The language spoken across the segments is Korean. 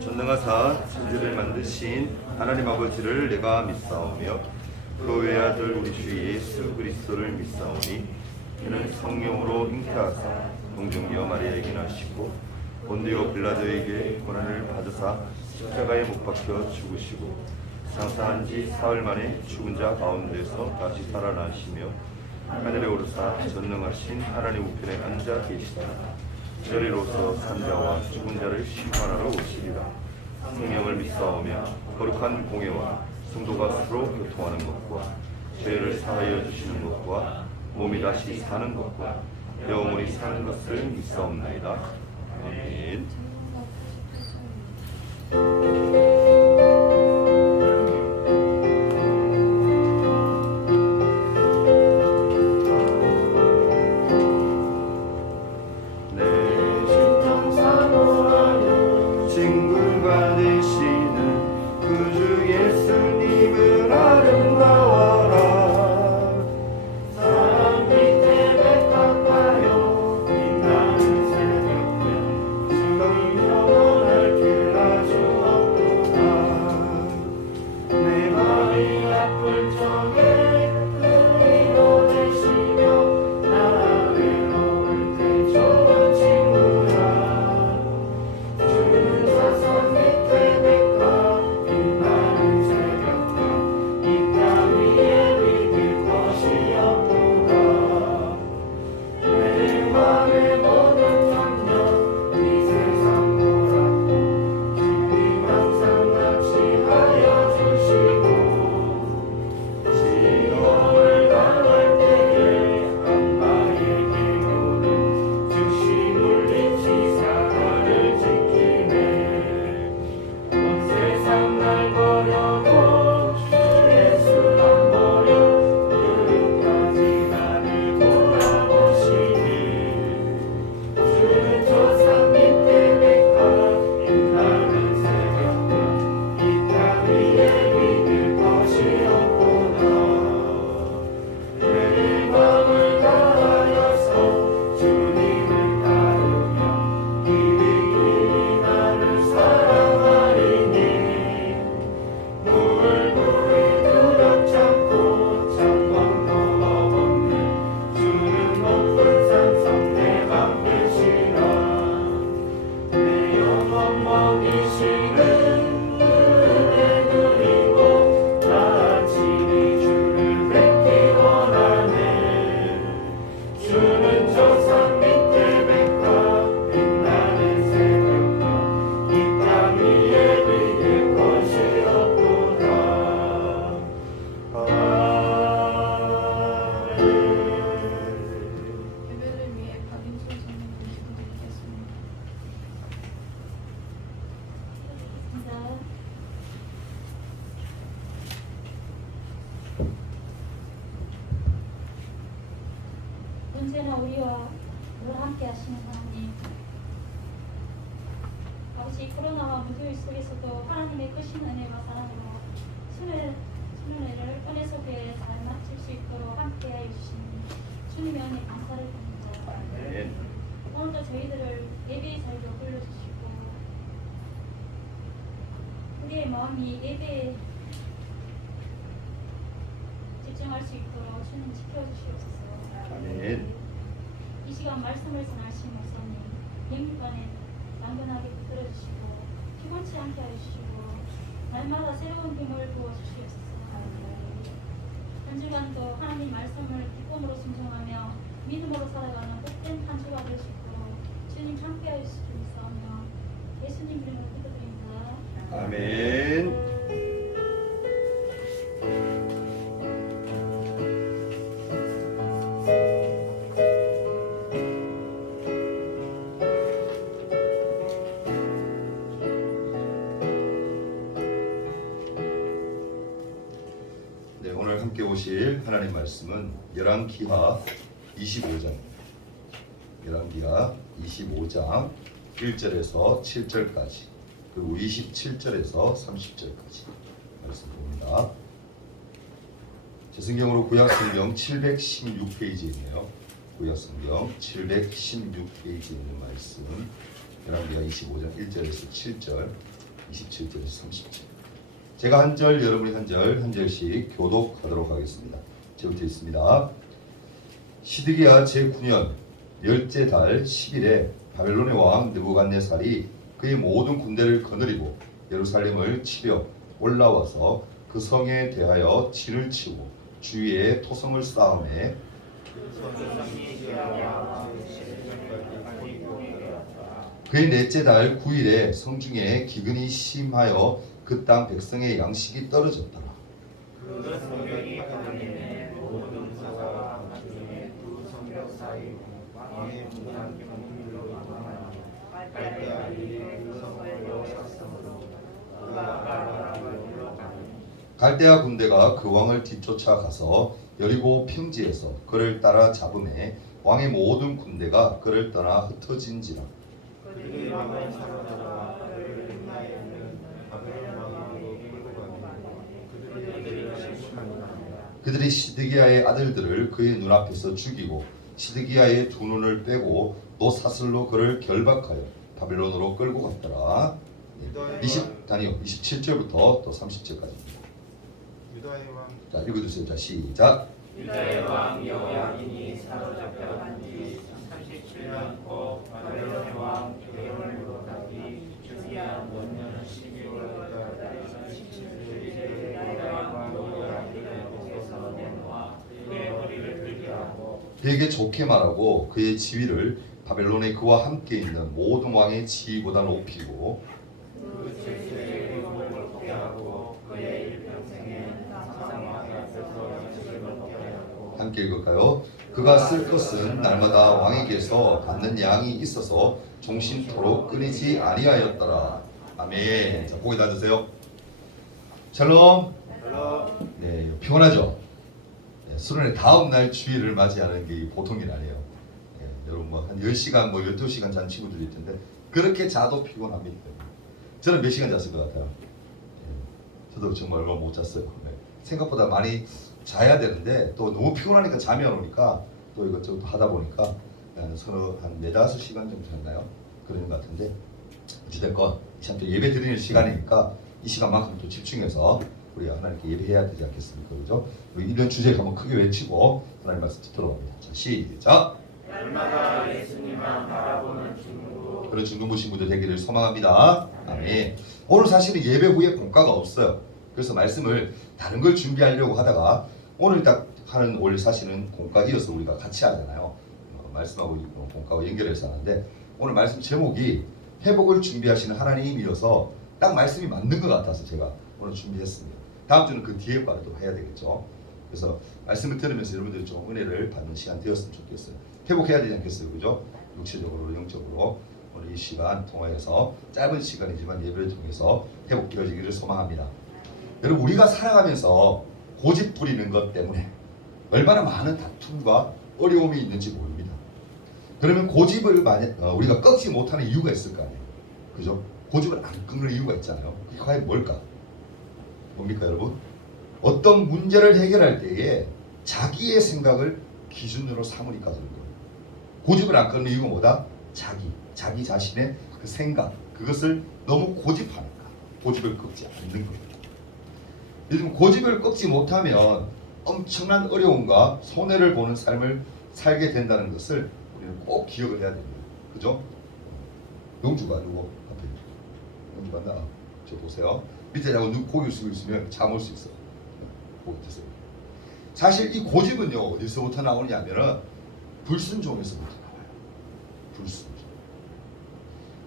전능하사 천지를 만드신 하나님 아버지를 내가 믿사오며 그 외아들 우리 주 예수 그리스도를 믿사오니 이는 성령으로 잉태하사 동정녀 마리아에게 나시고 본디오 빌라도에게 고난을 받으사 십자가에 못 박혀 죽으시고 장사한 지 사흘 만에 죽은 자 가운데서 다시 살아나시며 하늘에 오르사 전능하신 하나님 우편에 앉아 계시다. 저리로서 산자와 죽은 자를 심판하러 오시리라. 성령을 믿사오며 거룩한 공예와 성도가 서로 교통하는 것과 죄를 사하여 주시는 것과 몸이 다시 사는 것과 영원히 사는 것을 믿사옵나이다. 아멘. 언제나 우리와 늘 함께 하시는 하나님, 아버지, 코로나와 무더위 속에서도 하나님의 크신 은혜와 사랑으로 수련회를 은혜서 교회에 잘 마칠 수 있도록 함께하여 주시니 주님의 은혜 감사를 드립니다. 오늘도 저희들을 예배의 자리로 불러주시고 우리의 마음이 예배에 집중할 수 있도록 주님 지켜주시옵소서. 아멘. 이 시간 말씀을 전하신 목사님 영육간에 강건하게 붙들어주시고 피곤치 않게 하시고 날마다 새로운 힘을 부어주시옵소서. 한 주간도 하나님 말씀을 기쁨으로 순종하며 믿음으로 살아가는 복된 한 주가 될 수 있도록 주님 함께하여 주시옵소서. 예수님 이름으로 기도드립니다. 아멘. 오늘 함께 오실 하나님 말씀은 열왕기하 25장입니다. 열왕기하 25장 1절에서 7절까지 그리고 27절에서 30절까지 말씀드립니다. 제 성경으로 구약성경 716페이지에 있네요. 구약성경 716페이지에 있는 말씀 열왕기하 25장 1절에서 7절, 27절에서 30절. 제가 한 절, 여러분이 한 절, 한 절씩 교독하도록 하겠습니다. 제부터 있습니다. 시드기야 제9년 열째 달 10일에 바벨론의 왕 느부갓네살이 그의 모든 군대를 거느리고 예루살렘을 치려 올라와서 그 성에 대하여 진을 치고 주위에 토성을 쌓음에 그의 넷째 달 9일에 성중에 기근이 심하여 그 땅 백성의 양식이 떨어졌더라. 갈대아 군대가 그 왕을 뒤쫓아 가서 여리고 평지에서 그를 따라 잡음에 왕의 모든 군대가 그를 떠나 흩어진지라. 그들이 시드기야의 아들들을 그의 눈앞에서 죽이고 시드기야의 두 눈을 빼고 또 사슬로 그를 결박하여 바벨론으로 끌고 갔더라. 27절부터 또 30절까지입니다. 유다의 왕 자, 읽어주세요. 자, 시작. 유다의 왕 여호야긴이 사로잡혀간 지 37년 후 바벨론의 왕 느부갓네살이 주기한 원년 12월 달 17일에 유다의 왕 여호야긴을 목에서 내놓아 그의 머리를 들게 하고 되게 좋게 말하고 그의 지위를 바벨론에 그와 함께 있는 모든 왕의 지위보다 높이고 그 질서의 의복을 벗게 하고 그의 일평생에 상상 왕의 앞에서 양식을 먹게 하고 함께 읽을까요? 그가 쓸 것은 날마다 왕에게서 받는 양이 있어서 종신토록 끊이지 아니하였더라. 아멘. 자, 고개 닫으세요. 샬롬. 네, 피곤하죠? 네, 수련회 다음 날 주일을 맞이하는 게 보통 일 아니에요. 네, 여러분 뭐 한 10시간, 뭐 12시간 잔 친구들이 있던데 그렇게 자도 피곤합니다. 저는 몇 시간 잤을 것 같아요? 네, 저도 정말 얼마 못 잤어요. 네, 생각보다 많이 자야 되는데 또 너무 피곤하니까 잠이 안 오니까 또 이것저것 하다 보니까 서로 한 4-5시간 정도 잤나요? 그런 것 같은데 어찌됐건 참 또 예배 드리는 시간이니까 이 시간만큼 또 집중해서 우리 하나님께 예배해야 되지 않겠습니까? 그죠? 우리 이런 주제 한번 크게 외치고 하나님 말씀 듣도록 합니다. 자, 시작! 날마다 예수님만 바라보는 중국 그런 중등부 신부들 되기를 소망합니다. 아멘. 오늘 사실은 예배 후에 공과가 없어요. 그래서 말씀을 다른 걸 준비하려고 하다가 오늘 딱 하는 원래 사실은 공과 이어서 우리가 같이 하잖아요. 말씀하고 공과와 연결해서 하는데 오늘 말씀 제목이 회복을 준비하시는 하나님이어서 딱 말씀이 맞는 것 같아서 제가 오늘 준비했습니다. 다음 주는 그 뒤에 바로 해야 되겠죠. 그래서 말씀을 들으면서 여러분들이 좀 은혜를 받는 시간 되었으면 좋겠어요. 회복해야 되지 않겠어요, 그죠? 육체적으로, 영적으로 오늘 이 시간 통화해서 짧은 시간이지만 예배를 통해서 회복되어지기를 소망합니다. 여러분 우리가 살아가면서 고집 부리는 것 때문에 얼마나 많은 다툼과 어려움이 있는지 모릅니다. 그러면 고집을 우리가 꺾지 못하는 이유가 있을 거 아니에요, 그죠? 고집을 안 끊는 이유가 있잖아요. 그게 과연 뭘까? 뭡니까 여러분? 어떤 문제를 해결할 때에 자기의 생각을 기준으로 삼으니까 그런 거예요. 고집을 안 끊는 이유가 뭐다? 자기 자신의 그 생각, 그것을 너무 고집하니까 고집을 꺾지 않는 거예요. 요즘 고집을 꺾지 못하면 엄청난 어려움과 손해를 보는 삶을 살게 된다는 것을 우리는 꼭 기억을 해야 됩니다. 그죠? 영주가 누구 앞에 영주가 나 저 보세요. 밑에 자고 고개 숙이고 있으면 잠 올 수 있어. 고개 드세요. 사실 이 고집은요 어디서부터 나오냐면은 불순종에서부터 나와요. 불순종.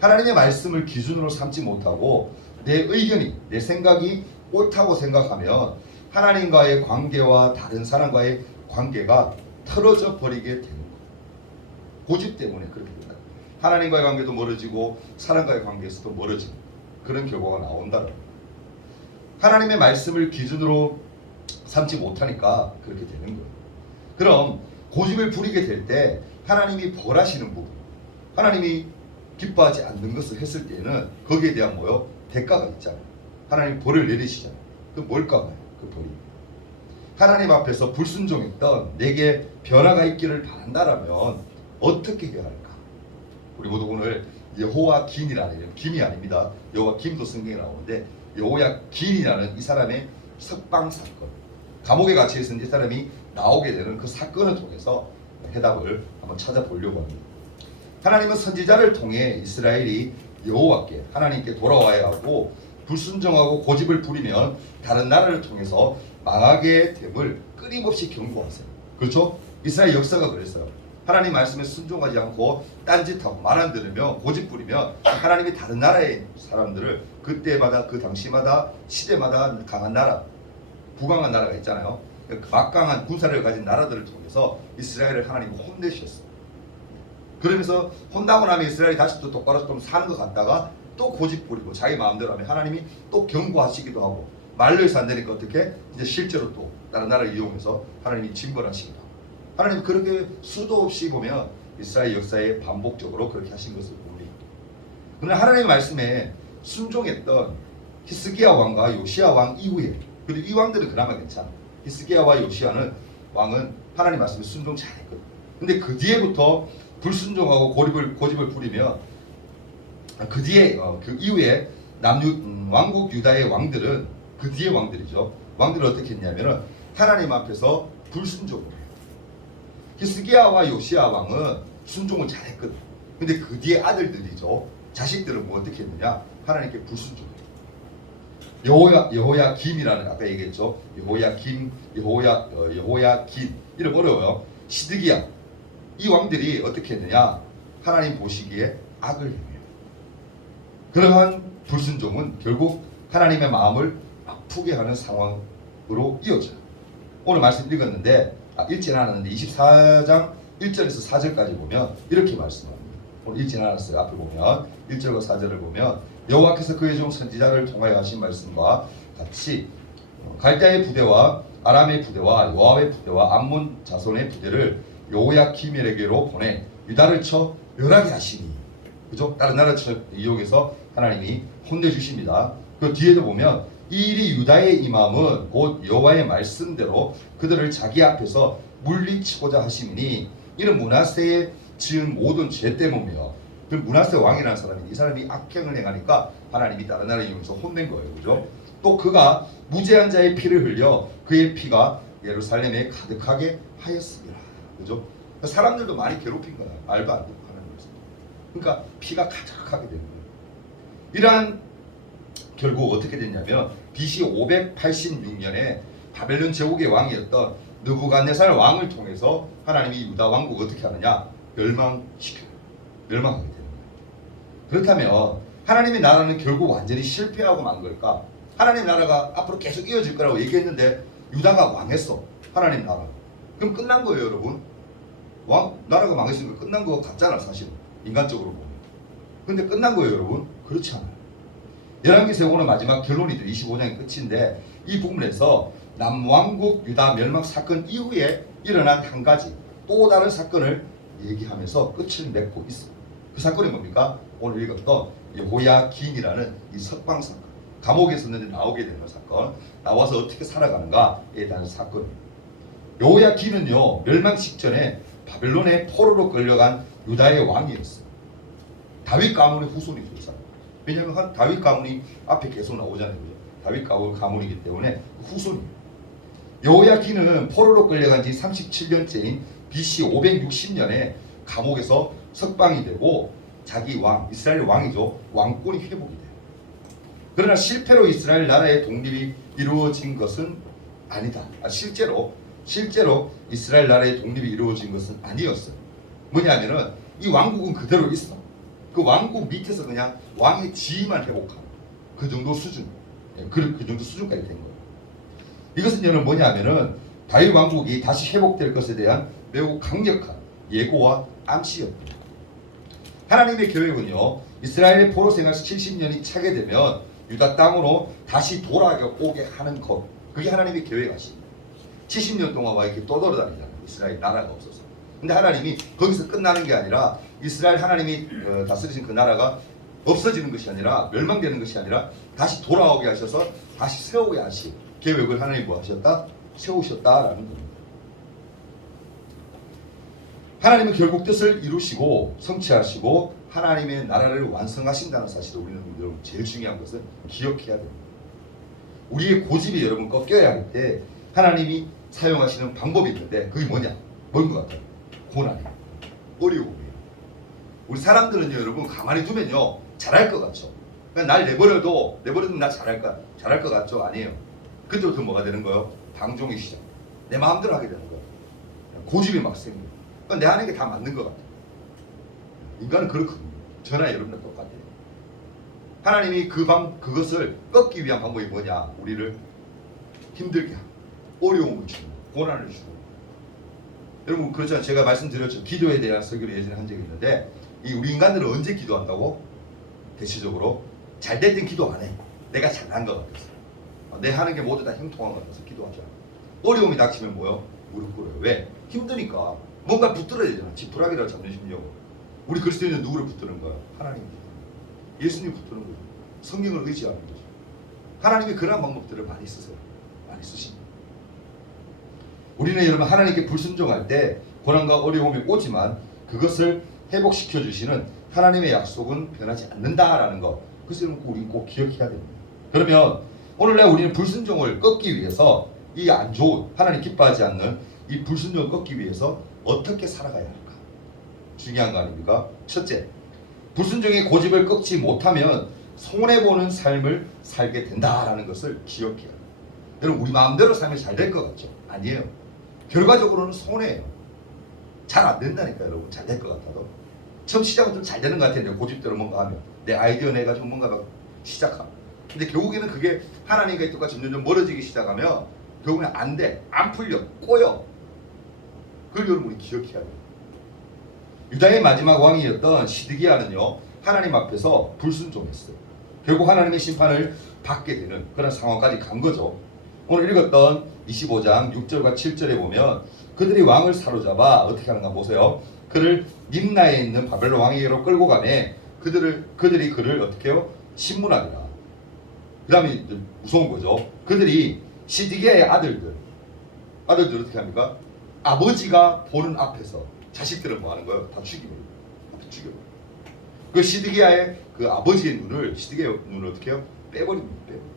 하나님의 말씀을 기준으로 삼지 못하고 내 의견이, 내 생각이 옳다고 생각하면 하나님과의 관계와 다른 사람과의 관계가 틀어져 버리게 되는 거예요. 고집 때문에 그렇게 된다. 하나님과의 관계도 멀어지고 사람과의 관계에서도 멀어지고 그런 결과가 나온다는 거예요. 하나님의 말씀을 기준으로 삼지 못하니까 그렇게 되는 거예요. 그럼 고집을 부리게 될 때 하나님이 벌하시는 부분, 하나님이 기뻐하지 않는 것을 했을 때는 거기에 대한 뭐요? 대가가 있잖아요. 하나님 벌을 내리시잖아요. 그 뭘까요? 그 벌이. 하나님 앞에서 불순종했던 내게 변화가 있기를 바란다라면 어떻게 해야 할까? 우리 모두 오늘 여호야긴이라는, 김이 아닙니다. 여호야김도 성경에 나오는데 여호야긴이라는 이 사람의 석방 사건, 감옥에 갇혀 있었는데 이 사람이 나오게 되는 그 사건을 통해서 해답을 한번 찾아보려고 합니다. 하나님은 선지자를 통해 이스라엘이 여호와께, 하나님께 돌아와야 하고 불순종하고 고집을 부리면 다른 나라를 통해서 망하게 됨을 끊임없이 경고하세요. 그렇죠? 이스라엘 역사가 그랬어요. 하나님 말씀에 순종하지 않고 딴짓하고 말 안 들으면, 고집 부리면 하나님이 다른 나라의 사람들을 그때마다, 그 당시마다, 시대마다 강한 나라, 부강한 나라가 있잖아요. 막강한 군사력을 가진 나라들을 통해서 이스라엘을 하나님이 혼내셨어요. 그러면서 혼나고 나면 이스라엘이 다시 또 똑바로 좀 사는 것 같다가 또 고집 부리고 자기 마음대로 하면 하나님이 또 경고하시기도 하고, 말로 해서 안 되니까 어떻게 이제 실제로 또 다른 나라를 이용해서 하나님이 징벌하시기도 하고, 하나님 그렇게 수도 없이 보면 이스라엘 역사에 반복적으로 그렇게 하신 것을 봅니다. 그러나 하나님의 말씀에 순종했던 히스기야 왕과 요시야 왕 이후에, 그리고 이 왕들은 그나마 괜찮아. 히스기야와 요시야는 왕은 하나님 말씀에 순종 잘했거든. 근데 그 뒤에부터 불순종하고 고집을 부리면, 그 뒤에 그 이후에 왕국 유다의 왕들은, 그 뒤에 왕들이죠. 왕들은 어떻게 했냐면은 하나님 앞에서 불순종을 해요. 히스기야와 요시야 왕은 순종을 잘했거든. 근데 그 뒤에 아들들이죠, 자식들은 뭐 어떻게 했느냐, 하나님께 불순종해요. 여호야김이라는, 아까 얘기했죠, 여호야김, 여호야긴, 이름 어려워요. 시드기야, 이 왕들이 어떻게 했느냐, 하나님 보시기에 악을 행해요. 그러한 불순종은 결국 하나님의 마음을 아프게 하는 상황으로 이어져요. 오늘 말씀 읽었는데 읽진 않았는데 24장 1절에서 4절까지 보면 이렇게 말씀합니다. 오늘 읽진 않았어요. 앞에 보면 1절과 4절을 보면 여호와께서 그의 종 선지자를 통하여 하신 말씀과 같이 갈대아의 부대와 아람의 부대와 요압의 부대와 암몬 자손의 부대를 여호야김에게로 보내 유다를 쳐 멸하게 하시니, 그죠? 다른 나라를 이용해서 하나님이 혼내주십니다. 그 뒤에도 보면 이 일이 유다에 임함은 곧 여호와의 말씀대로 그들을 자기 앞에서 물리치고자 하심이니 이는 므낫세의 지은 모든 죄 때문이며, 그 므낫세 왕이라는 사람이, 이 사람이 악행을 행하니까 하나님이 다른 나라를 이용해서 혼낸 거예요. 그죠? 또 그가 무죄한 자의 피를 흘려 그의 피가 예루살렘에 가득하게 하였습니다. 그죠? 사람들도 많이 괴롭힌 거야. 말도 안 되고 하나님 말씀. 그러니까 피가 가득하게 되는 거예요. 이러한 결국 어떻게 됐냐면 BC 586년에 바벨론 제국의 왕이었던 느부갓네살 왕을 통해서 하나님이 유다 왕국을 어떻게 하느냐, 멸망시켜요. 멸망하게 되는 거예요. 그렇다면 하나님의 나라는 결국 완전히 실패하고 만 걸까? 하나님 나라가 앞으로 계속 이어질 거라고 얘기했는데 유다가 망했어, 하나님 나라. 그럼 끝난 거예요, 여러분. 나라가 망했으니까 끝난 거 같잖아, 사실 인간적으로 보면. 근데 끝난 거예요, 여러분. 그렇지 않아요. 열왕기서 오늘 마지막 결론이죠. 25장이 끝인데 이 부분에서 남왕국 유다 멸망 사건 이후에 일어난 한 가지 또 다른 사건을 얘기하면서 끝을 맺고 있습니다. 그 사건이 뭡니까? 오늘 읽었던 여호야긴이라는 이 석방 사건, 감옥에 있었는데 나오게 되는 사건, 나와서 어떻게 살아가는가에 대한 사건입니다. 여호야긴은요, 멸망 직전에 바벨론의 포로로 끌려간 유다의 왕이었어요. 다윗 가문의 후손이죠, 이 사람. 왜냐하면 다윗 가문이 앞에 계속 나오잖아요. 다윗 가문이기 때문에 후손이에요. 여호야긴은 포로로 끌려간 지 37년째인 BC 560년에 감옥에서 석방이 되고 자기 왕, 이스라엘 왕이죠, 왕권이 회복이 돼요. 그러나 실패로 이스라엘 나라의 독립이 이루어진 것은 아니다. 실제로 이스라엘 나라의 독립이 이루어진 것은 아니었어요. 뭐냐면은 이 왕국은 그대로 있어. 그 왕국 밑에서 그냥 왕의 지위만 회복하는 그 정도 수준, 그 정도 수준까지 된 거예요. 이것은 여러분 뭐냐면은 다윗 왕국이 다시 회복될 것에 대한 매우 강력한 예고와 암시였습니다. 하나님의 계획은요, 이스라엘의 포로 생활 70년이 차게 되면 유다 땅으로 다시 돌아오게 하는 것, 그게 하나님의 계획이십니다. 70년 동안 와 이렇게 떠돌아다니잖아요, 이스라엘 나라가 없어서. 근데 하나님이 거기서 끝나는 게 아니라 이스라엘 하나님이 다스리신 그 나라가 없어지는 것이 아니라, 멸망되는 것이 아니라 다시 돌아오게 하셔서 다시 세우게 하신 계획을 하나님이 뭐 하셨다? 세우셨다라는 겁니다. 하나님은 결국 뜻을 이루시고 성취하시고 하나님의 나라를 완성하신다는 사실을 우리는 여러분 제일 중요한 것은 기억해야 됩니다. 우리의 고집이 여러분 꺾여야 할 때 하나님이 사용하시는 방법이 있는데 그게 뭐냐? 뭔 것 같아요? 고난이에요. 어려움이에요. 우리 사람들은요 여러분 가만히 두면요 잘할 것 같죠. 그러니까 날 내버려도 나 잘할 것 같죠? 아니에요. 그때부터 뭐가 되는 거예요? 방종이 시작. 내 마음대로 하게 되는 거예요. 고집이 막 생겨요. 그러니까 내 하는 게 다 맞는 것 같아요. 인간은 그렇거든요. 저나 여러분과 똑같아요. 하나님이 그것을 꺾기 위한 방법이 뭐냐? 우리를 힘들게 하고 어려움을 주고 고난을 주고. 여러분 그렇잖아요. 제가 말씀드렸죠. 기도에 대한 설교를 예전에 한 적이 있는데 이 우리 인간들은 언제 기도한다고? 대체적으로 잘될 땐 기도 안 해. 내가 잘난 것 같아서. 내 하는 게 모두 다 형통한 것 같아서 기도하지 않아. 어려움이 닥치면 뭐요? 무릎 꿇어요. 왜? 힘드니까 뭔가 붙들어야 되잖아. 지푸라기라도 잡는 심리하고. 우리 그리스도인은 누구를 붙드는 거야? 하나님. 예수님 붙드는 거죠. 성령을 의지하는 거죠. 하나님이 그런 방법들을 많이 쓰세요. 많이 쓰십니다. 우리는 여러분 하나님께 불순종할 때 고난과 어려움이 오지만 그것을 회복시켜 주시는 하나님의 약속은 변하지 않는다라는 것. 그래서 우리 꼭 기억해야 됩니다. 그러면 오늘날 우리는 불순종을 꺾기 위해서 이 안 좋은 하나님 기뻐하지 않는 이 불순종을 꺾기 위해서 어떻게 살아가야 할까? 중요한 거 아닙니까? 첫째, 불순종의 고집을 꺾지 못하면 손해보는 삶을 살게 된다라는 것을 기억해야 합니다. 여러분 우리 마음대로 살면 잘 될 것 같죠? 아니에요. 결과적으로는 손해예요. 잘 안 된다니까 여러분. 잘 될 것 같아도 처음 시작은 좀 잘 되는 것 같아요. 내 고집대로 뭔가 하면 내 아이디어 내가지고 뭔가 막 시작하면. 근데 결국에는 그게 하나님과 이 뜻과 점점 멀어지기 시작하면 결국에는 안 돼. 안 풀려. 꼬여. 그걸 여러분 우리 기억해야 돼요. 유다의 마지막 왕이었던 시드기야는요 하나님 앞에서 불순종했어요. 결국 하나님의 심판을 받게 되는 그런 상황까지 간 거죠. 오늘 읽었던 25장 6절과 7절에 보면 그들이 왕을 사로잡아 어떻게 하는가 보세요. 그를 림나에 있는 바벨론 왕에게로 끌고 가매 그들이 그를 어떻게 해요? 신문하니라. 그 다음에 무서운 거죠. 그들이 시드기야의 아들들 어떻게 합니까? 아버지가 보는 앞에서 자식들을 뭐 하는 거예요? 다 죽이버려요. 죽여버려요. 그 시드기야의 그 아버지의 눈을 시드기야의 눈을 어떻게 해요? 빼버립니다. 빼버려요.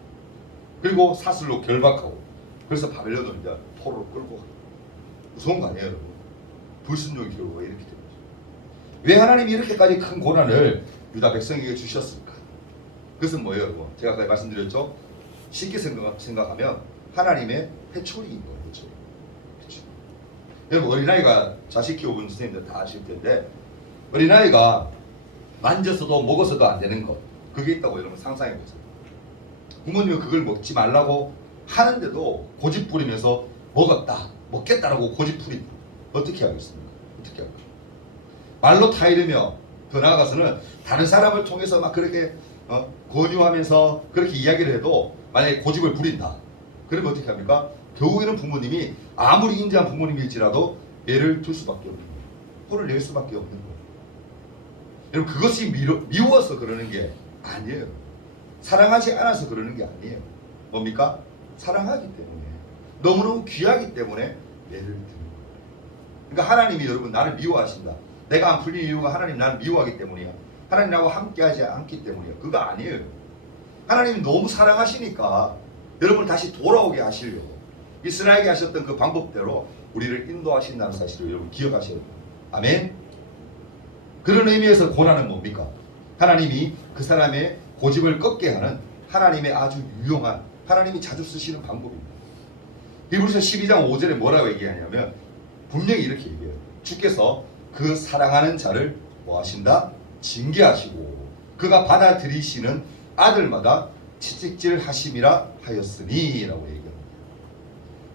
그리고 사슬로 결박하고 그래서 바벨론을 이제 포로로 끌고 가요. 무서운 거 아니에요, 여러분? 불순종의 결과가 이렇게 되는 거죠. 왜 하나님이 이렇게까지 큰 고난을 유다 백성에게 주셨을까? 그것은 뭐예요, 여러분? 제가 아까 말씀드렸죠. 쉽게 생각하면 하나님의 회초리인 거예요. 회초리. 여러분 어린아이가 자식 키워본 선생님들 다 아실 텐데 어린아이가 만져서도 먹어서도 안 되는 것 그게 있다고 여러분 상상해 보세요. 부모님은 그걸 먹지 말라고 하는데도 고집 부리면서 먹겠다라고 고집 부린다. 어떻게 하겠습니까? 어떻게 할까? 말로 타이르며 더 나아가서는 다른 사람을 통해서 막 그렇게 권유하면서 그렇게 이야기를 해도 만약에 고집을 부린다. 그러면 어떻게 합니까? 결국에는 부모님이 아무리 인자한 부모님일지라도 애를 둘 수밖에 없는 거예요. 혼을 낼 수밖에 없는 거예요. 여러분 그것이 미워서 그러는 게 아니에요. 사랑하지 않아서 그러는 게 아니에요. 뭡니까? 사랑하기 때문에 너무너무 귀하기 때문에 애를 드는 거예요. 그러니까 하나님이 여러분 나를 미워하신다. 내가 안 풀린 이유가 하나님 나를 미워하기 때문이야. 하나님 나하고 함께하지 않기 때문이야. 그거 아니에요. 하나님이 너무 사랑하시니까 여러분을 다시 돌아오게 하시려고 이스라엘에게 하셨던 그 방법대로 우리를 인도하신다는 사실을 여러분 기억하셔야 돼요. 아멘. 그런 의미에서 고난은 뭡니까? 하나님이 그 사람의 고집을 꺾게 하는 하나님의 아주 유용한 하나님이 자주 쓰시는 방법입니다. 히브리서 12장 5절에 뭐라고 얘기하냐면 분명히 이렇게 얘기해요. 주께서 그 사랑하는 자를 뭐 하신다? 징계하시고 그가 받아들이시는 아들마다 채찍질 하심이라 하였으니 라고 얘기합니다.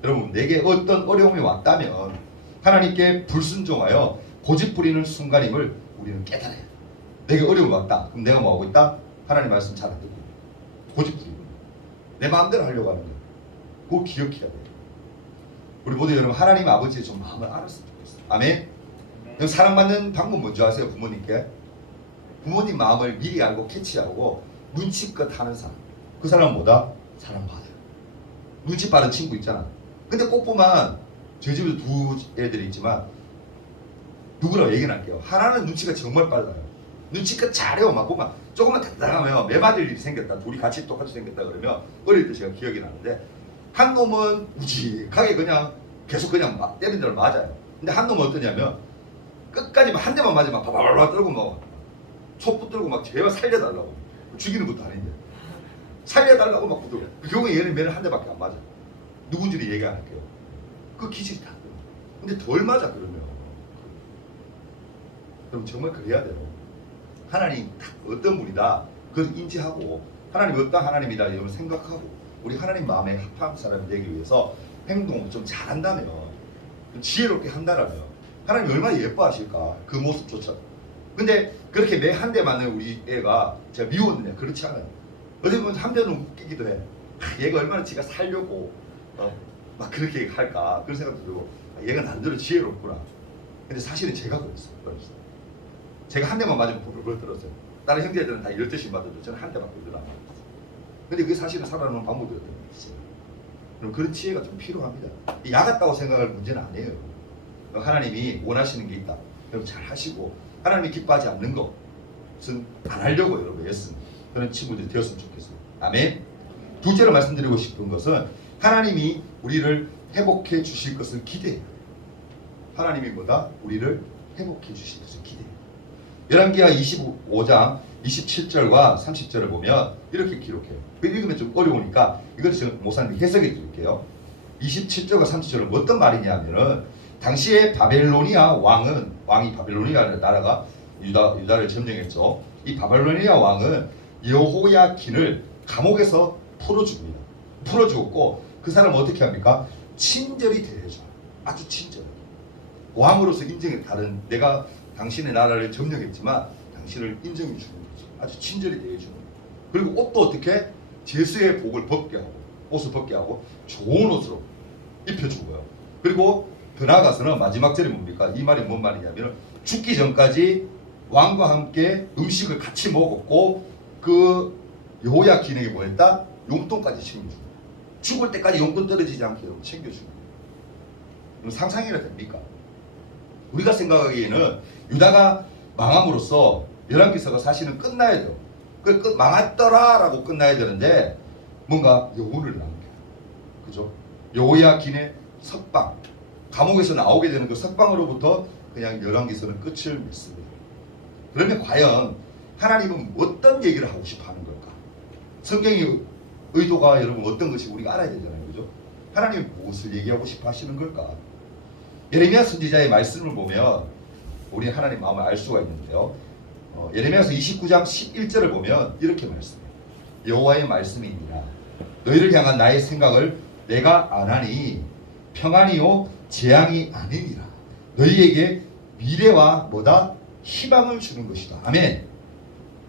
여러분 내게 어떤 어려움이 왔다면 하나님께 불순종하여 고집 부리는 순간임을 우리는 깨달아야 돼. 내게 어려움이 왔다. 그럼 내가 뭐하고 있다? 하나님 말씀 잘 안 듣고 고집 부리고 내 마음대로 하려고 하는 거예요. 그거 기억해야 돼요. 우리 모두 여러분 하나님 아버지의 좀 마음을 알았으면 좋겠어요. 아멘. 사랑받는 방법 뭔지 아세요? 부모님께 부모님 마음을 미리 알고 캐치하고 눈치껏 하는 사람 그 사람은 뭐다? 사랑받아요. 눈치 빠른 친구 있잖아. 근데 꼭 보면 저희 집에 두 애들이 있지만 누구라고 얘기는 할게요. 하나는 눈치가 정말 빨라요. 눈치껏 잘해요. 막 보면 조금만 답답하면 매맞을 일이 생겼다. 둘이 같이 똑같이 생겼다 그러면 어릴 때 제가 기억이 나는데 한 놈은 우직하게 그냥 계속 그냥 막 때리는 대로 맞아요. 근데 한 놈은 어떠냐면 끝까지 한 대만 맞으면 바바바바 떨고 막 촛불 들고 막 제발 살려달라고 죽이는 것도 아닌데 살려달라고 막 붙들고 그 경우에 얘는 매는 한 대밖에 안 맞아. 누군지는 얘기 안 할게요. 그 기질이 다 그래요. 근데 덜 맞아 그러면 그럼 정말 그래야 돼요. 하나님 어떤 분이다 그걸 인지하고 하나님 어떤 하나님이다 이걸 생각하고 우리 하나님 마음에 합한 사람이 되기 위해서 행동을 좀 잘한다면 좀 지혜롭게 한다라면 하나님 얼마나 예뻐하실까 그 모습조차. 근데 그렇게 매 한 대 맞는 우리 애가 제가 미웠느냐 그렇지 않아요. 어디 보면 한 대는 웃기기도 해. 얘가 얼마나 지가 살려고 막 그렇게 할까 그런 생각도 들고 얘가 나름대로 지혜롭구나. 근데 사실은 제가 그랬어요. 제가 한 대만 맞으면 불을 들었어요. 다른 형제들은 다 12시 맞아도 저는 한 대밖에 안 맞았어요. 근데 그게 사실은 살아남는 방법이었던 거죠. 그럼 그런 지혜가 좀 필요합니다. 야 같다고 생각할 문제는 아니에요. 하나님이 원하시는 게 있다. 그럼 잘 하시고 하나님이 기뻐하지 않는 것은 안 하려고 여러분 애쓴 그런 친구들이 되었으면 좋겠어요. 아멘. 둘째로 말씀드리고 싶은 것은 하나님이 우리를 회복해 주실 것을 기대해요. 하나님이 뭐다? 우리를 회복해 주실 것을 기대해요. 열왕기하 25장 27절과 30절을 보면 이렇게 기록해요. 읽으면 좀 어려우니까 이걸 지금 목사님이 해석해 드릴게요. 27절과 30절은 어떤 말이냐면은 당시에 바벨로니아 왕이 바벨로니아 나라가 유다를 점령했죠. 이 바벨로니아 왕은 여호야킨을 감옥에서 풀어줍니다. 풀어주었고 그 사람을 어떻게 합니까? 친절히 대해줘요. 아주 친절하게. 왕으로서 인정해 다른 내가 당신의 나라를 점령했지만 당신을 인정해 주는 거죠. 아주 친절히 대해주는 거예요. 그리고 옷도 어떻게 제수의 복을 벗게 하고 옷을 벗게 하고 좋은 옷으로 입혀주고요. 그리고 더 나아가서는 마지막 절이 뭡니까? 이 말이 뭔 말이냐면 죽기 전까지 왕과 함께 음식을 같이 먹었고 그 여호야킨에게 뭐 했다? 용돈까지 챙겨주고 죽을 때까지 용돈 떨어지지 않게 챙겨주는 거예요. 상상이라 됩니까? 우리가 생각하기에는 유다가 망함으로써 열왕기서가 사실은 끝나야 돼요. 망했더라라고 끝나야 되는데 뭔가 여운을 남겨요. 그죠? 여호야킨의 석방, 감옥에서 나오게 되는 그 석방으로부터 그냥 열왕기서는 끝을 맺습니다. 그러면 과연 하나님은 어떤 얘기를 하고 싶어 하는 걸까? 성경의 의도가 여러분 어떤 것이 우리가 알아야 되잖아요. 그죠? 하나님이 무엇을 얘기하고 싶어 하시는 걸까? 예레미야 선지자의 말씀을 보면 우리 하나님 마음을 알 수가 있는데요. 예레미야서 29장 11절을 보면 이렇게 말씀해요. 여호와의 말씀이니라. 너희를 향한 나의 생각을 내가 아나니 평안이요 재앙이 아니니라. 너희에게 미래와 뭐다? 희망을 주는 것이다. 아멘.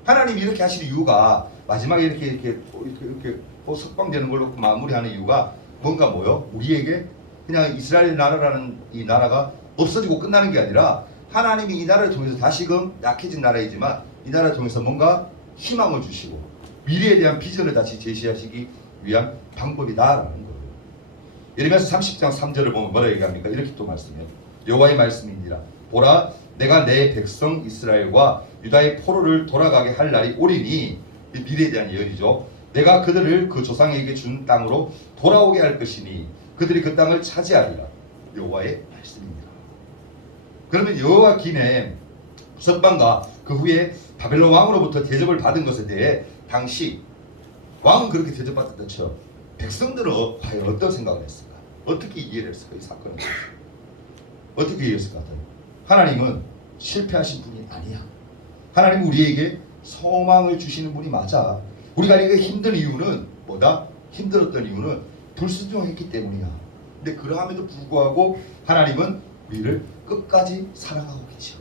하나님이 이렇게 하시는 이유가 마지막에 이렇게 석방되는 걸로 마무리하는 이유가 뭔가 뭐요? 우리에게 그냥 이스라엘 나라라는 이 나라가 없어지고 끝나는 게 아니라 하나님이 이 나라를 통해서 다시금 약해진 나라이지만 이 나라를 통해서 뭔가 희망을 주시고 미래에 대한 비전을 다시 제시하시기 위한 방법이다라는 거예요. 예레미야서 30장 3절을 보면 뭐라 얘기합니까? 이렇게 또 말씀해요. 여호와의 말씀이니라. 보라, 내가 내 백성 이스라엘과 유다의 포로를 돌아가게 할 날이 오리니, 미래에 대한 예언이죠. 내가 그들을 그 조상에게 준 땅으로 돌아오게 할 것이니 그들이 그 땅을 차지하리라. 여호와의 말씀입니다. 그러면 여호야킨의 석방과 그 후에 바벨론 왕으로부터 대접을 받은 것에 대해 당시 왕은 그렇게 대접받았다 쳐 백성들은 과연 어떤 생각을 했을까? 어떻게 이해를 했을까? 이 사건을 어떻게 이해했을 것 같아요? 하나님은 실패하신 분이 아니야. 하나님은 우리에게 소망을 주시는 분이 맞아. 우리가 이렇게 힘든 이유는 뭐다? 힘들었던 이유는 불순종했기 때문이야. 근데 그러함에도 불구하고 하나님은 우리를 끝까지 사랑하고 계셔.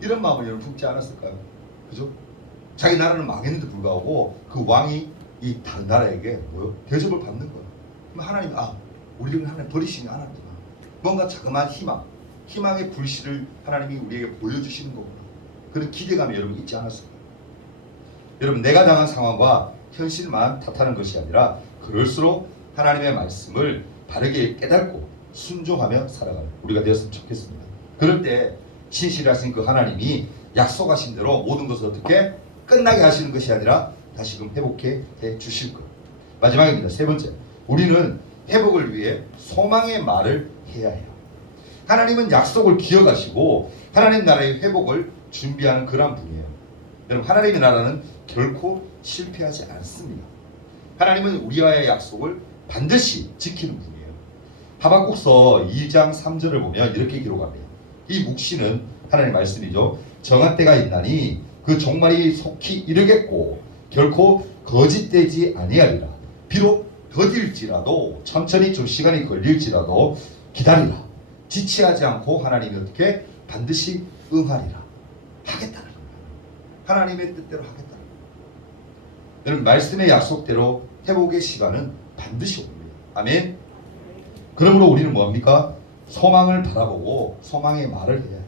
이런 마음을 여러분 품지 않았을까요? 그죠? 자기 나라는 망했는데 불구하고 그 왕이 이 다른 나라에게 뭐요? 대접을 받는 거예요. 그럼 하나님, 우리를 하나님 버리시는 하나님이구나. 뭔가 자그마한 희망의 불씨를 하나님이 우리에게 보여주시는 거구나. 그런 기대감이 여러분 있지 않았을까요? 여러분, 내가 당한 상황과 현실만 탓하는 것이 아니라 그럴수록 하나님의 말씀을 바르게 깨닫고 순종하며 살아가는 우리가 되었으면 좋겠습니다. 그럴 때 신실하신 그 하나님이 약속하신 대로 모든 것을 어떻게 끝나게 하시는 것이 아니라 다시금 회복해 주실 거예요. 마지막입니다. 세 번째, 우리는 회복을 위해 소망의 말을 해야 해요. 하나님은 약속을 기억하시고 하나님 나라의 회복을 준비하는 그런 분이에요. 여러분, 하나님의 나라는 결코 실패하지 않습니다. 하나님은 우리와의 약속을 반드시 지키는 분이에요. 하박국서 2장 3절을 보면 이렇게 기록합니다. 이 묵시는 하나님의 말씀이죠. 정한 때가 있나니 그 종말이 속히 이르겠고 결코 거짓되지 아니하리라. 비록 더딜지라도 천천히 좀 시간이 걸릴지라도 기다리라. 지체하지 않고 하나님이 어떻게 반드시 응하리라. 하겠다는 거예요. 하나님의 뜻대로 하겠다는 거예요. 여러분, 말씀의 약속대로 회복의 시간은 반드시 옵니다. 아멘. 그러므로 우리는 뭐합니까? 소망을 바라보고 소망의 말을 해야 해요.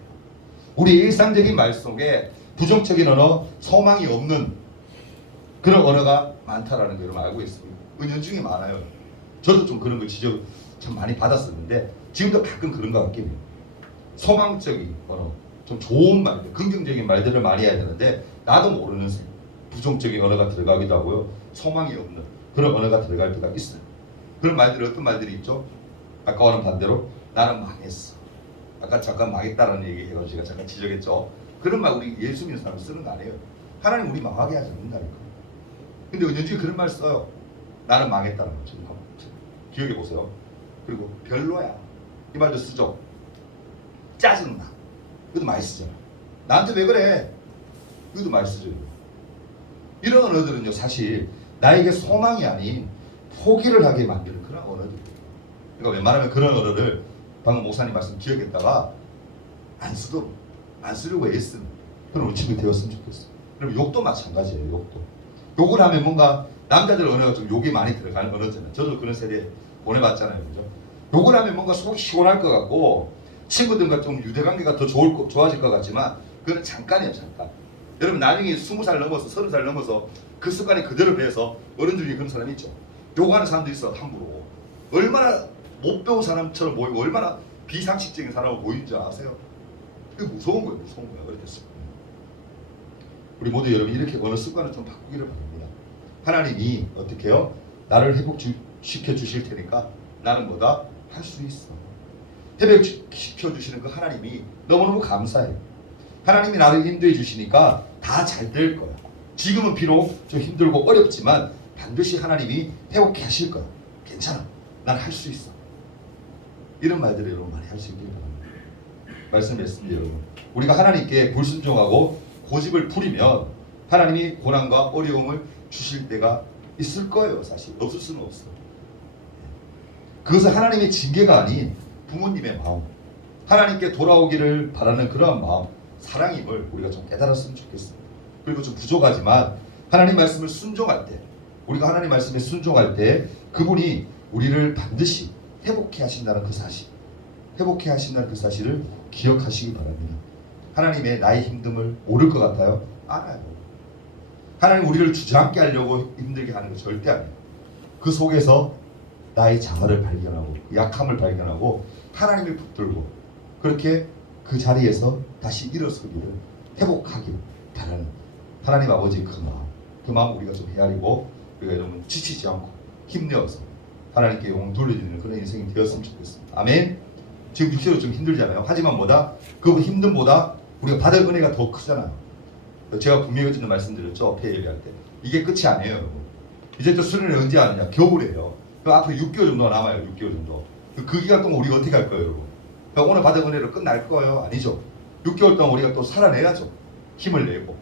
우리 일상적인 말 속에 부정적인 언어, 소망이 없는 그런 언어가 많다라는 걸 여러분 알고 있습니다. 은연중에 많아요. 저도 좀 그런 거 지적 참 많이 받았었는데 지금도 가끔 그런 것 같긴 해요. 소망적인 언어, 좀 좋은 말들, 긍정적인 말들을 많이 해야 되는데 나도 모르는 새 부정적인 언어가 들어가기도 하고요. 소망이 없는 그런 언어가 들어갈 때가 있어요. 그런 말들이 어떤 말들이 있죠? 아까와는 반대로 나는 망했어. 아까 잠깐 망했다라는 얘기 해가지고 제가 잠깐 지적했죠. 그런 말 우리 예수 믿는 사람 쓰는 거 아니에요. 하나님 우리 망하게 하지 않는다니까. 근데 은연중에 그런 말 써요. 나는 망했다는 거. 기억해 보세요. 그리고 별로야. 이 말도 쓰죠. 짜증나. 이것도 많이 쓰잖아. 나한테 왜 그래? 이것도 많이 쓰죠. 이런 언어들은요, 사실 나에게 소망이 아닌 포기를 하게 만드는 그런 언어들이에요. 그러니까 웬만하면 그런 언어를 방금 목사님 말씀 기억했다가 안 쓰도록, 안 쓰려고 애쓰는 그런 우침이 되었으면 좋겠어요. 그럼 욕도 마찬가지예요. 욕도. 욕을 하면 뭔가 남자들 언어가 좀 욕이 많이 들어가는 언어잖아요. 저도 그런 세대 보내봤잖아요. 그죠? 욕을 하면 뭔가 속이 시원할 것 같고 친구들과 좀 유대관계가 더 좋아질 것 같지만 그건 잠깐이에요. 잠깐. 여러분, 나중에 20살 넘어서 30살 넘어서 그 습관이 그대로 배워서 어른들 중에 그런 사람이 있죠. 욕하는 사람도 있어. 함부로. 얼마나 못 배운 사람처럼 보이고 얼마나 비상식적인 사람으로 보이는지 아세요? 그게 무서운 거예요. 무서운 거예요. 그랬겠어요. 우리 모두 여러분 이렇게 언어 습관을 좀 바꾸기를 바랍니다. 하나님이 어떻게 해요? 나를 회복시켜 주실 테니까 나는 뭐다? 할 수 있어. 회복시켜 주시는 그 하나님이 너무너무 감사해요. 하나님이 나를 인도해 주시니까 다 잘 될 거야. 지금은 비록 좀 힘들고 어렵지만 반드시 하나님이 회복해 하실 거야. 괜찮아. 난 할 수 있어. 이런 말들을 여러분 많이 할 수 있길 바랍니다. 말씀했습니다. 여러분. 우리가 하나님께 불순종하고 고집을 부리면 하나님이 고난과 어려움을 주실 때가 있을 거예요. 사실 없을 수는 없어요. 그것은 하나님의 징계가 아닌 부모님의 마음, 하나님께 돌아오기를 바라는 그러한 마음, 사랑임을 우리가 좀 깨달았으면 좋겠습니다. 그리고 좀 부족하지만 하나님 말씀을 순종할 때, 우리가 하나님 말씀에 순종할 때 그분이 우리를 반드시 회복해 하신다는 그 사실, 회복해 하신다는 그 사실을 기억하시기 바랍니다. 하나님의 나의 힘듦을 모를 것 같아요? 알아요. 하나님 우리를 주저앉게 하려고 힘들게 하는 거 절대 아니에요. 그 속에서 나의 자아를 발견하고 약함을 발견하고 하나님을 붙들고 그렇게 그 자리에서 다시 일어서기를 회복하기를 바라는 하나님 아버지의 그 마음 우리가 좀 헤아리고 우리가 여러분 지치지 않고 힘내어서 하나님께 영광 돌려드리는 그런 인생이 되었으면 좋겠습니다. 아멘. 지금 육체로 좀 힘들잖아요. 하지만 뭐다? 그 힘듦보다 우리가 받을 은혜가 더 크잖아요. 제가 분명히 좀 말씀드렸죠. 폐 예배할 때. 이게 끝이 아니에요. 여러분. 이제 또 수련회 언제 하느냐? 겨울이에요. 그 앞으로 6개월 정도 남아요. 6개월 정도. 그 기간 동안 우리가 어떻게 할 거예요, 여러분? 그러니까 오늘 받은 은혜로 끝날 거예요? 아니죠. 6개월 동안 우리가 또 살아내야죠. 힘을 내고.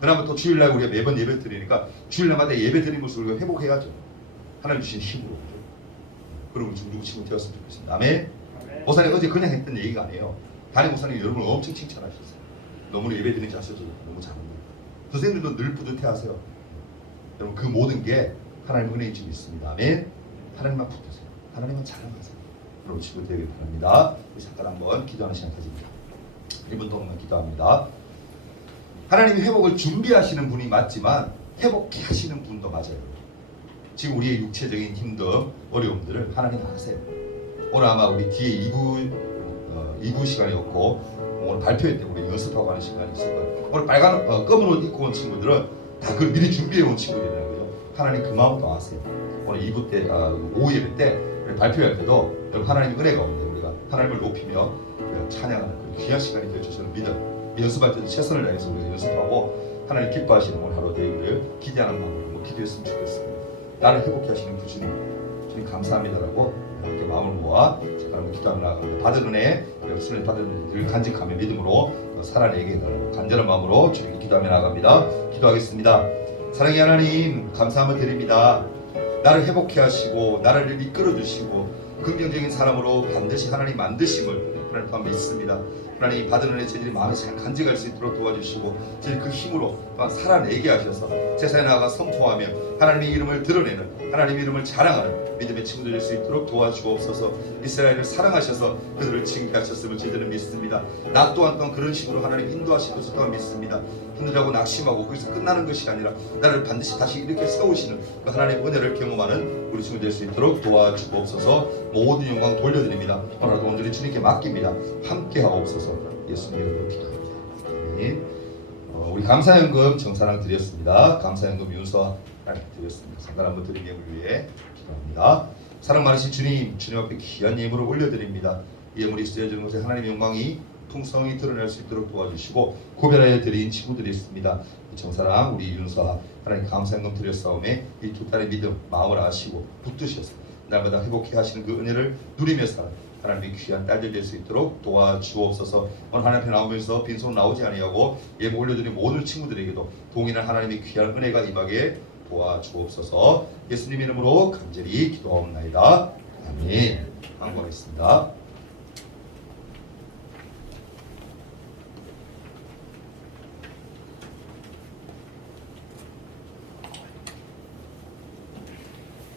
그러면 또 주일날 우리가 매번 예배 드리니까 주일날마다 예배 드린 것을 우리가 회복해야죠. 하나님 주신 힘으로. 그러면 좀 누구 친구 되었으면 좋겠습니다. 아멘. 목사님 어제 그냥 했던 얘기가 아니에요. 담임 목사님이 여러분을 엄청 칭찬하셨어요. 너무 예배 드리지 않으셔도 너무 잘합니다. 선생님들도 늘 뿌듯해하세요. 여러분 그 모든 게 하나님의 은혜인 줄 믿습니다. 아멘. 하나님만 붙으세요. 하나님만 자랑하세요. 여러분 친구 되길 바랍니다. 우리 잠깐 한번 기도하는 시간 가집니다. 1분 동안 기도합니다. 하나님이 회복을 준비하시는 분이 맞지만 회복해 하시는 분도 맞아요. 지금 우리의 육체적인 힘듦, 어려움들을 하나님 아세요. 오늘 아마 우리 뒤에 2부 시간이었고 오늘 발표회 때 우리 연습하고 하는 시간이 있을 거예요. 오늘 빨간 검은 옷 입고 온 친구들은 다 그걸 미리 준비해 온 친구들이라는 거죠. 하나님 그 마음도 아세요. 오늘 2부 때 오후 예배 때 발표할 때도 여러분 하나님 은혜 가운데 우리가 하나님을 높이며 찬양하는 그 귀한 시간이 될 줄 저는 믿어요. 연습할 때도 최선을 다해서 우리가 연습하고 하나님 기뻐하시는 오늘 하루 되기를 기대하는 마음으로 기도했으면 좋겠습니다. 나를 회복해 하시는 그 주님 감사합니다라고 함께 마음을 모아 잠깐 기도하며 나아갑니다. 받은 은혜, 여러분의 받은 은혜를 간직하며 믿음으로 살아내게 해달라고 간절한 마음으로 주님께 기도하며 나아갑니다. 기도하겠습니다. 사랑의 하나님 감사함을 드립니다. 나를 회복해 하시고 나를 이끌어 주시고 긍정적인 사람으로 반드시 하나님 만드심을 하나님 또한 믿습니다. 하나님 받은 은혜 저희들이 마음에 잘 간직할 수 있도록 도와주시고 저희 그 힘으로 또한 살아내게 하셔서 세상에 나아가 선포하며 하나님의 이름을 드러내는 하나님의 이름을 자랑하는 믿음의 친구들 될 수 있도록 도와주옵소서. 이스라엘을 사랑하셔서 그들을 징계하셨음을 저희들은 믿습니다. 나 또한 그런 식으로 하나님 인도하실 것을 또한 믿습니다. 힘들다고 낙심하고 거기서 끝나는 것이 아니라 나를 반드시 다시 이렇게 세우시는 그 하나님의 은혜를 경험하는 우리 친구들 될 수 있도록 도와주옵소서. 모든 영광 돌려드립니다. 오늘도 온전히 주님께 맡깁니다. 함께 하옵소서. 예수님 이름으로 기도합니다. 아멘. 우리 감사연금 정사랑 드렸습니다. 감사연금 윤서 드렸습니다. 상관 한번 드린 예물 위해 기도합니다. 사랑 많으신 주님 앞에 귀한 예물을 올려드립니다. 이 예물이 쓰여지는 곳에 하나님의 영광이 풍성히 드러날 수 있도록 도와주시고 구별하여 드린 친구들이 있습니다. 정사랑 우리 윤서 하나님 감사연금 드렸사오매 이 두 딸의 믿음 마음을 아시고 붙드셔서 날마다 회복해 하시는 그 은혜를 누리며 살아 하나님의 귀한 딸들 될 수 있도록 도와주옵소서. 오늘 하나님 앞에 나오면서 빈손 나오지 아니하고 예물 올려드린 모든 친구들에게도 동일한 하나님의 귀한 은혜가 임하게 도와주옵소서. 예수님 이름으로 간절히 기도하옵나이다. 아멘. 감사하겠습니다.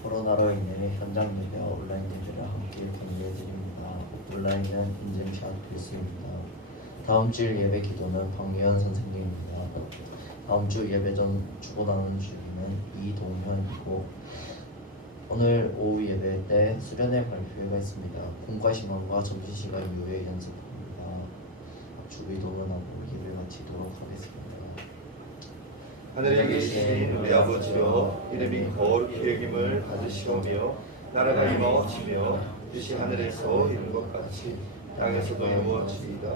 코로나로 인해 현장 예배와 온라인 예배를 함께 공개해드립니다. 온라인은 인증샷 필수입니다. 다음 주일 예배 기도는 방예현 선생님입니다. 다음 주 예배 전 주보 나누는 주기는 이동현이고 오늘 오후 예배 때 수련회 발표회가 있습니다. 공과 시간과 점심시간 이후에 연습합니다. 주기도문 하고 예배 마치도록 하겠습니다. 하늘에 계신 우리 아버지여 이름이 거룩히 여김을 받으시오며 나라가 임하옵시며 뜻이 하늘에서 이룬 것 같이 땅에서도 이루어지이다.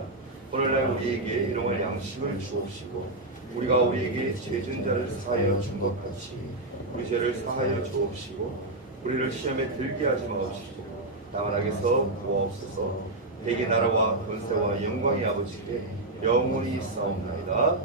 오늘날 우리에게 일용할 양식을 주옵시고 우리가 우리에게 죄진 자를 사하여 준 것 같이 우리 죄를 사하여 주옵시고 우리를 시험에 들게 하지 마옵시고 다만 악에서 구하옵소서. 대개 나라와 권세와 영광이 아버지께 영원히 있사옵나이다.